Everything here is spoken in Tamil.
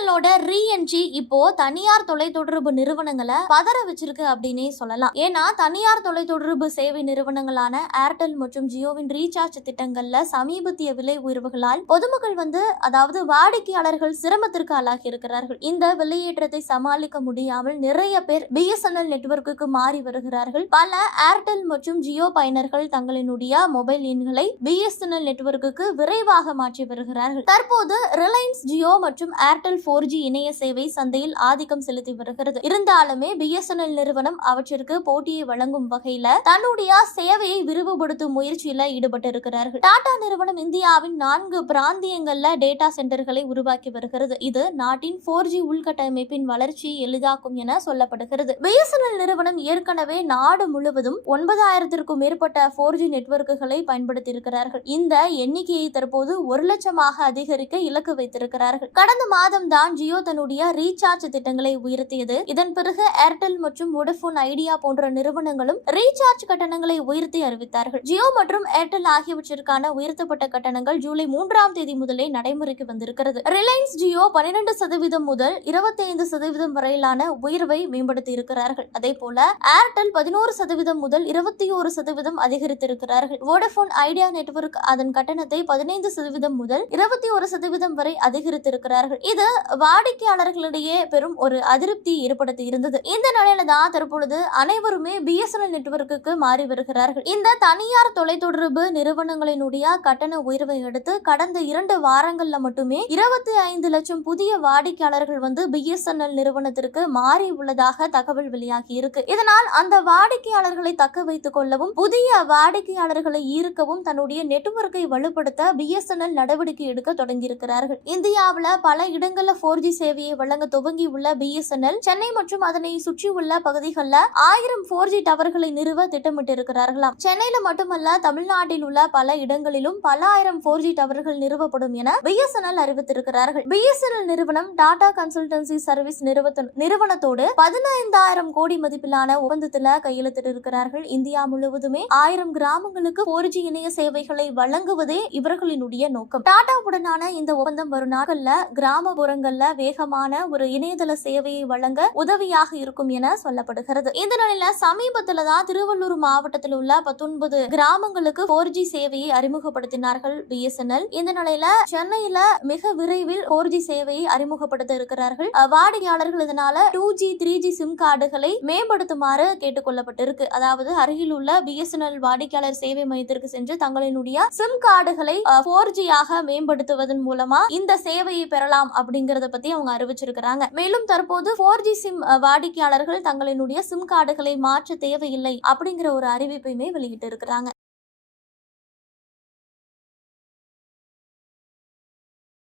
பிஎஸ்என்எல்லோட ரீஎன்ட்ரி இப்போ தனியார் தொலைத்தொடர்பு நிறுவனங்களை பதற வச்சிருக்கு அப்படின்னே சொல்லலாம். ஏன்னா தனியார் தொலைத்தொடர்பு சேவை நிறுவனங்களான ஏர்டெல் மற்றும் ஜியோவின் ரீசார்ஜ் திட்டங்கள்ல சமீபத்திய விலை உயர்வுகளால் பொதுமக்கள் வந்து அதாவது வாடிக்கையாளர்கள் சிரமத்திற்கு ஆளாகி இருக்கிறார்கள். இந்த விலையேற்றத்தை சமாளிக்க முடியாமல் நிறைய பேர் பிஎஸ்என்எல் நெட்வொர்க்குக்கு மாறி வருகிறார்கள். பல ஏர்டெல் மற்றும் ஜியோ பயனர்கள் தங்களினுடைய மொபைல் எண்களை பிஎஸ்என்எல் நெட்வொர்க்குக்கு விரைவாக மாற்றி வருகிறார்கள். தற்போது ரிலையன்ஸ் ஜியோ மற்றும் ஏர்டெல் ஃபோர் ஜி இணைய சேவை சந்தையில் ஆதிக்கம் செலுத்தி வருகிறது. இருந்தாலுமே பிஎஸ்என்எல் நிறுவனம் அவற்றிற்கு போட்டியை வழங்கும் வகையில தன்னுடைய சேவையை விரிவுபடுத்தும் முயற்சியில ஈடுபட்டு இருக்கிறார்கள் டாடா நிறுவனம் இந்தியாவின் நான்கு பிராந்தியங்கள்ல டேட்டா சென்டர்களை உருவாக்கி வருகிறது. இது நாட்டின் ஃபோர் ஜி உள்கட்டமைப்பின் வளர்ச்சியை எளிதாக்கும் என சொல்லப்படுகிறது. பிஎஸ்என்எல் நிறுவனம் ஏற்கனவே நாடு முழுவதும் ஒன்பதாயிரத்திற்கும் மேற்பட்ட ஃபோர் ஜி நெட்வொர்க்குகளை பயன்படுத்தி இருக்கிறார்கள் இந்த எண்ணிக்கையை தற்போது ஒரு லட்சமாக அதிகரிக்க இலக்கு வைத்திருக்கிறார்கள். கடந்த மாதம் தான் ஜியோ தன்னுடைய ரீசார்ஜ் திட்டங்களை உயர்த்தியது. இதன் பிறகு ஏர்டெல் மற்றும் வோடபோன் ஐடியா போன்ற நிறுவனங்களும் ரீசார்ஜ் கட்டணங்களை உயர்த்தி அறிவித்தார்கள். ஜியோ மற்றும் ஏர்டெல் ஆகியவற்றிற்கான உயர்த்தப்பட்ட கட்டணங்கள் ஜூலை மூன்றாம் தேதி முதலே நடைமுறைக்கு வந்திருக்கிறது. ரிலையன்ஸ் ஜியோ பன்னிரண்டு சதவீதம் முதல் இருபத்தி ஐந்து சதவீதம் வரையிலான உயர்வை மேம்படுத்தி இருக்கிறார்கள். அதே போல ஏர்டெல் பதினோரு சதவீதம் முதல் இருபத்தி ஒரு சதவீதம் அதிகரித்திருக்கிறார்கள். வோடபோன் ஐடியா நெட்வொர்க் அதன் கட்டணத்தை பதினைந்து சதவீதம் முதல் இருபத்தி ஒரு சதவீதம் வரை அதிகரித்திருக்கிறார்கள். இது வாடிக்கையாளர்களிடையே பெரும் ஒரு அதிருப்தி ஏற்படுத்தி இருந்தது. இந்த நிலையில தான் தற்பொழுது அனைவருமே பிஎஸ்என்எல் நெட்வொர்க்குக்கு மாறி வருகிறார்கள். இந்த தனியார் தொலைத்தொடர்பு நிறுவனங்களினுடைய கட்டண உயர்வை அடுத்து கடந்த இரண்டு வாரங்கள்ல மட்டுமே இருபத்தி ஐந்து லட்சம் புதிய வாடிக்கையாளர்கள் வந்து பிஎஸ்என்எல் நிறுவனத்திற்கு மாறி உள்ளதாக தகவல் வெளியாகி இருக்கு. இதனால் அந்த வாடிக்கையாளர்களை தக்க வைத்துக் கொள்ளவும் புதிய வாடிக்கையாளர்களை ஈர்க்கவும் தன்னுடைய நெட்வொர்க்கை வலுப்படுத்த பிஎஸ்என்எல் நடவடிக்கை எடுக்க தொடங்கியிருக்கிறார்கள். இந்தியாவில் பல இடங்களில் போர் ஜி சேவையை வழங்க துவங்கி உள்ள பிஎஸ்என்எல் சென்னை மற்றும் அதனை சுற்றியுள்ள பகுதிகளில் ஆயிரம் போர் ஜி டவர்களை நிறுவ திட்டமிட்டு இருக்கிறார்களாம் சென்னையில மட்டுமல்ல தமிழ்நாட்டில் உள்ள பல இடங்களிலும் பல ஆயிரம் போர் ஜி டவர்கள் நிறுவப்படும் என பிஎஸ்என்எல் அறிவித்திருக்கிறார்கள். பிஎஸ்என்எல் நிறுவனம் டாடா கன்சல்டன்சி சர்வீஸ் நிறுவனத்தோடு பதினைந்தாயிரம் கோடி மதிப்பிலான ஒப்பந்தத்துல கையெழுத்திட்டு இருக்கிறார்கள் இந்தியா முழுவதுமே ஆயிரம் கிராமங்களுக்கு போர் ஜி இணைய சேவைகளை வழங்குவதே இவர்களினுடைய நோக்கம். டாடாவுடனான இந்த ஒப்பந்தம் வரும் நாட்கள்ல கிராமப்புறங்கள்ல வேகமான ஒரு இணையதள சேவையை வழங்க உதவியாக இருக்கும் என சொல்லப்படுகிறது. இந்த நிலையில சமீபத்துல தான் திருவள்ளூர் மாவட்டத்தில் உள்ள பத்தொன்பது கிராமங்களுக்கு போர் ஜி சேவையை அறிமுகப்படுத்தினார்கள் பிஎஸ்என்எல் இந்த நிலையில சென்னையில மிக விரைவில் போர் ஜி சேவையை அறிமுகப்படுத்த இருக்கிறார்கள். வாடிக்கையாளர்கள் இதனால two G three G SIM கார்டுகளை மேம்படுத்துமாறு கேட்டுக்கொள்ளப்பட்டிருக்கு. அதாவது அருகில் உள்ள பிஎஸ்என்எல் வாடிக்கையாளர் சேவை மையத்திற்கு சென்று தங்களினுடைய சிம் கார்டுகளை போர் ஜியாக மேம்படுத்துவதன் மூலமா இந்த சேவையை பெறலாம் அப்படிங்கறத பத்தி அவங்க அறிவிச்சிருக்கிறாங்க. மேலும் தற்போது போர் ஜி சிம் வாடிக்கையாளர்கள் தங்களினுடைய சிம் கார்டுகளை மாற்ற தேவையில்லை அப்படிங்கிற ஒரு அறிவிப்பையுமே வெளியிட்டு இருக்கிறாங்க